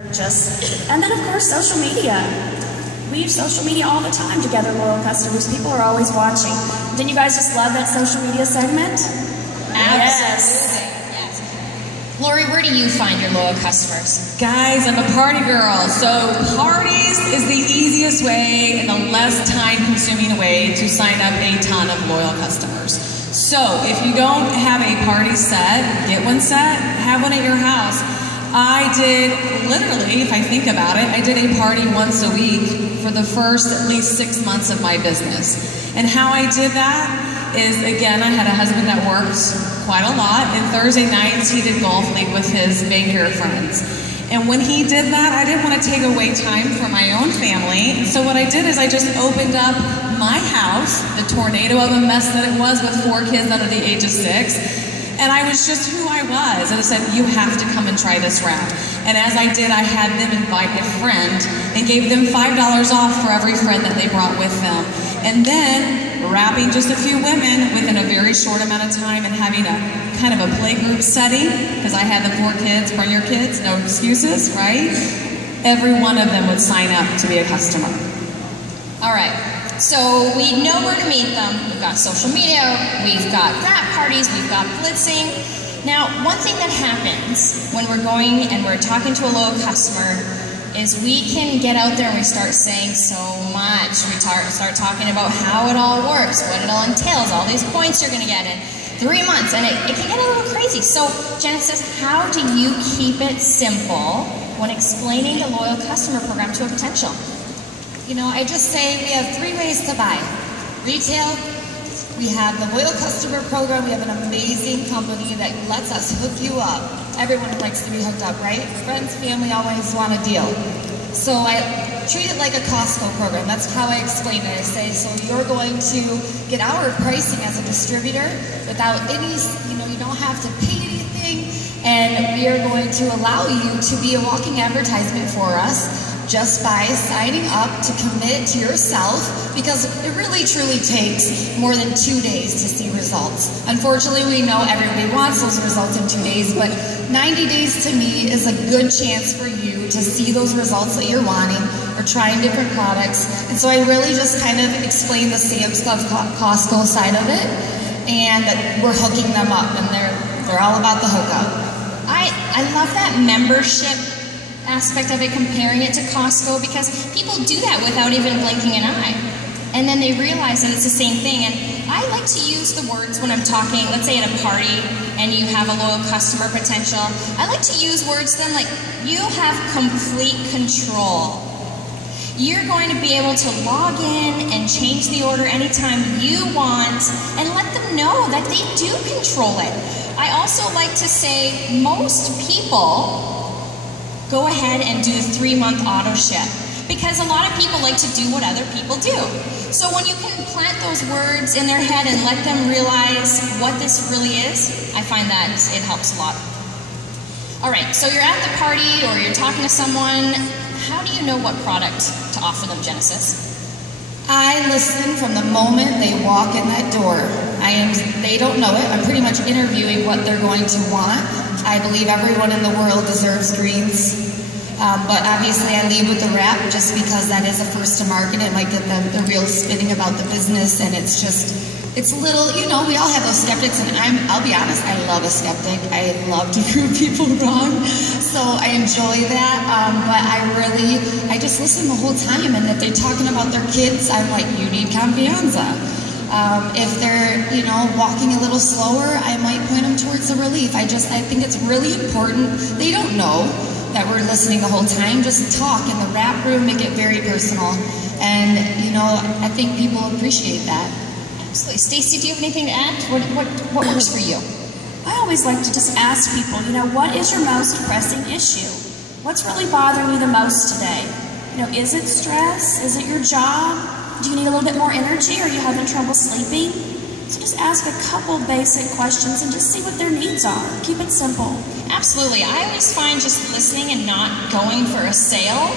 And then, of course, social media. We use social media all the time to gather loyal customers. People are always watching. Didn't you guys just love that social media segment? Absolutely. Yes. Lori, where do you find your loyal customers? Guys, I'm a party girl, so parties is the easiest way and the less time-consuming way to sign up a ton of loyal customers. So if you don't have a party set, get one set, have one at your house. I did, literally, if I think about it, I did a party once a week for the first at least 6 months of my business. And how I did that is, again, I had a husband that worked quite a lot, and Thursday nights he did golf league with his banker friends. And when he did that, I didn't want to take away time from my own family. So what I did is I just opened up my house, the tornado of a mess that it was with 4 kids under the age of 6. And I was just who I was. And I said, you have to come and try this wrap. And as I did, I had them invite a friend and gave them $5 off for every friend that they brought with them. And then wrapping just a few women within a very short amount of time and having a kind of a playgroup setting, because I had the 4 kids, bring your kids, no excuses, right? Every one of them would sign up to be a customer. All right. So we know where to meet them. We've got social media, we've got wrap parties, we've got blitzing. Now, one thing that happens when we're going and we're talking to a loyal customer is we can get out there and we start saying so much. We start talking about how it all works, what it all entails, all these points you're going to get in 3 months, and it can get a little crazy. So, Genesis, how do you keep it simple when explaining the loyal customer program to a potential? You know, I just say we have 3 ways to buy. Retail, we have the loyal customer program. We have an amazing company that lets us hook you up. Everyone likes to be hooked up, right? Friends, family always want a deal. So I treat it like a Costco program. That's how I explain it. I say, so you're going to get our pricing as a distributor without any, you don't have to pay anything. And we are going to allow you to be a walking advertisement for us, just by signing up to commit to yourself, because it really truly takes more than 2 days to see results. Unfortunately, we know everybody wants those results in 2 days, but 90 days to me is a good chance for you to see those results that you're wanting, or trying different products. And so I really just kind of explain the Sam's Club Costco side of it, and we're hooking them up, and they're all about the hookup. I love that membership aspect of it, comparing it to Costco, because people do that without even blinking an eye. And then they realize that it's the same thing. And I like to use the words when I'm talking, let's say at a party and you have a loyal customer potential. I like to use words then like, you have complete control. You're going to be able to log in and change the order anytime you want, and let them know that they do control it. I also like to say most people go ahead and do the 3-month auto ship, because a lot of people like to do what other people do. So when you can plant those words in their head and let them realize what this really is, I find that it helps a lot. All right, so you're at the party or you're talking to someone. How do you know what product to offer them, Genesis? I listen from the moment they walk in that door. They don't know it. I'm pretty much interviewing what they're going to want. I believe everyone in the world deserves greens, but obviously I lead with the wrap just because that is a first to market. It might get them the real spinning about the business, and it's a little, we all have those skeptics, and I'll be honest, I love a skeptic. I love to prove people wrong, so I enjoy that, but I just listen the whole time, and if they're talking about their kids, I'm like, you need confianza. If they're, walking a little slower, I might point them towards the relief. I think it's really important. They don't know that we're listening the whole time. Just talk in the wrap room, make it very personal. And, I think people appreciate that. Absolutely. Stacy, do you have anything to add? What works for you? I always like to just ask people, what is your most pressing issue? What's really bothering you the most today? Is it stress? Is it your job? Do you need a little bit more energy? Are you having trouble sleeping? So just ask a couple basic questions and just see what their needs are. Keep it simple. Absolutely. I always find just listening and not going for a sale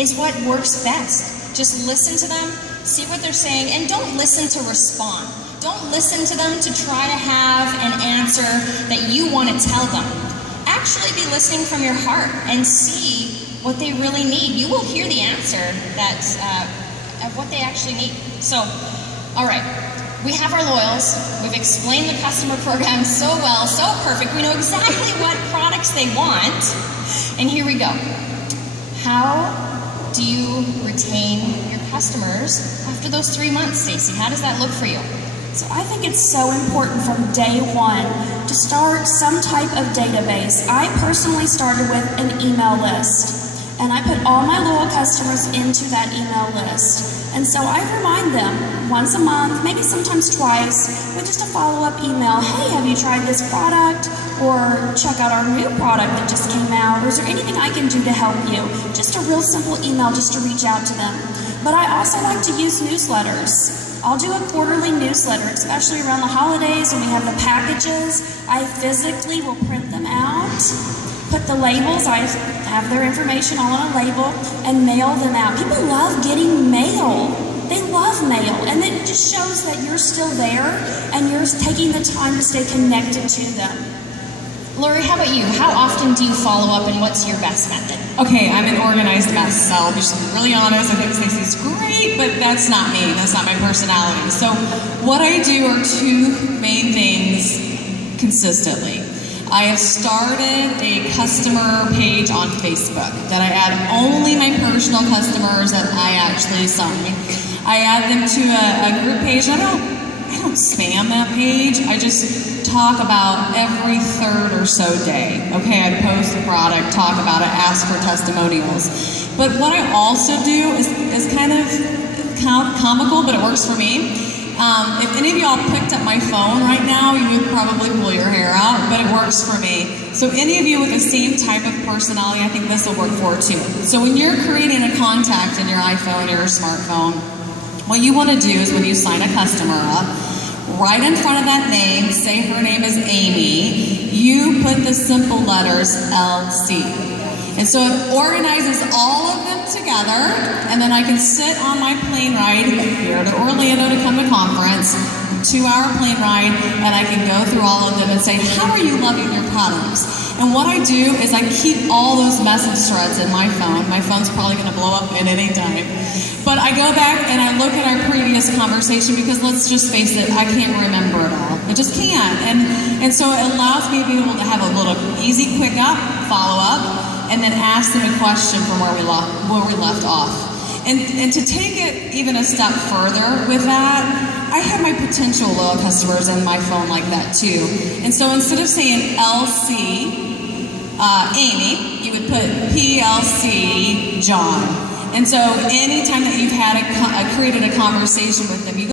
is what works best. Just listen to them, see what they're saying, and don't listen to respond. Don't listen to them to try to have an answer that you want to tell them. actually be listening from your heart and see what they really need. You will hear the answer of what they actually need. So, all right, we have our loyals. We've explained the customer program so well, so perfect. We know exactly what products they want. And here we go. How do you retain your customers after those 3 months, Stacy? How does that look for you? So I think it's so important from day one to start some type of database. I personally started with an email list, and I put all my loyal customers into that email list. And so I remind them once a month, maybe sometimes twice, with just a follow-up email. Hey, have you tried this product? Or check out our new product that just came out. Or is there anything I can do to help you? Just a real simple email just to reach out to them. But I also like to use newsletters. I'll do a quarterly newsletter, especially around the holidays when we have the packages. I physically will print them out, put the labels, I have their information all on a label, and mail them out. People love getting mail. They love mail, and it just shows that you're still there and you're taking the time to stay connected to them. Lori, how about you? How often do you follow up, and what's your best method? Okay, I'm an organized mess, so I'll be just really honest. I think Stacey's great, but that's not me. That's not my personality. So what I do are two main things consistently. I have started a customer page on Facebook that I add only my personal customers that I actually sign. I add them to a group page. I don't spam that page. I just talk about every third or so day. Okay, I post a product, talk about it, ask for testimonials. But what I also do is kind of comical, but it works for me. If any of y'all picked up my phone right now, you would probably pull your hair out, but it works for me. So any of you with the same type of personality, I think this will work for too. So when you're creating a contact in your iPhone or your smartphone, what you want to do is when you sign a customer up, right in front of that name, say her name is Amy, you put the simple letters LC. And so it organizes all of them together, and then I can sit on my plane ride here to Orlando to come to conference, 2-hour plane ride, and I can go through all of them and say, how are you loving your products? And what I do is I keep all those message threads in my phone. My phone's probably going to blow up at any time. But I go back and I look at our previous conversation because let's just face it, I can't remember it all. I just can't. And so it allows me to be able to have a little easy, quick up, follow up, and then ask them a question from where we left off. And to take it even a step further with that, I have my potential loyal customers in my phone like that too. And so instead of saying LC, Amy, you would put PLC, John. And so anytime that you've had created a conversation with them, you